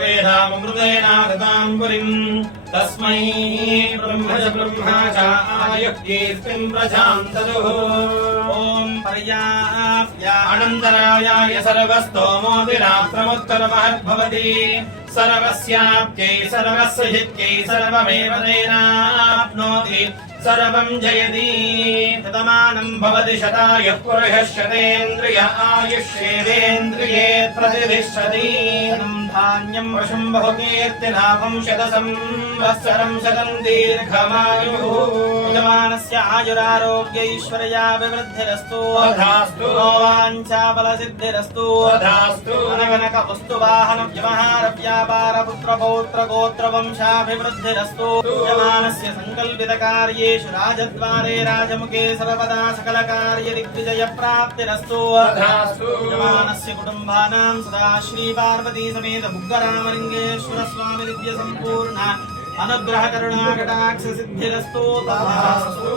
वेदामृतेनावृतां पुरीं तस्मै ब्रह्मा च आयुः कीर्तिं प्रजां ददुः ॐ पर्याप्यानन्तरायाय सर्वस्तोमोऽतिरात्रमुत्तरमहद्भवति सर्वस्याप्त्यै सर्वस्य हित्यै सर्वमेव तेनाप्नोति सर्वं जयति ततमानं भवति शतायुः पुरुषः शतेन्द्रिय आयुष्येवेन्द्रिये प्रतिष्ठति धान्यं वशं बहुकीर्तिलाभं शतसंवत्सरं शतं दीर्घमायुः यजमानस्य आयुरारोग्यैश्वर्याभिवृद्धिरस्तु तथास्तु वाञ्छाफलसिद्धिरस्तु तथास्तु अनगनकवस्तुवाहनव्यवहारपुत्रपौत्रगोत्रवंशाभिवृद्धिरस्तु यजमानस्य सङ्कल्पितकार्येषु राजद्वारे राजमुखे सर्वदा सकलकार्यदिग्विजयप्राप्तिरस्तु तथास्तु यजमानस्य कुटुम्बानां सदा श्रीपार्वती समेत बुग्गरामलिङ्गेश्वर स्वामी दिव्य संपूर्ण अनुग्रह करुणा कटाक्ष सिद्धिरस्तु तथास्तु।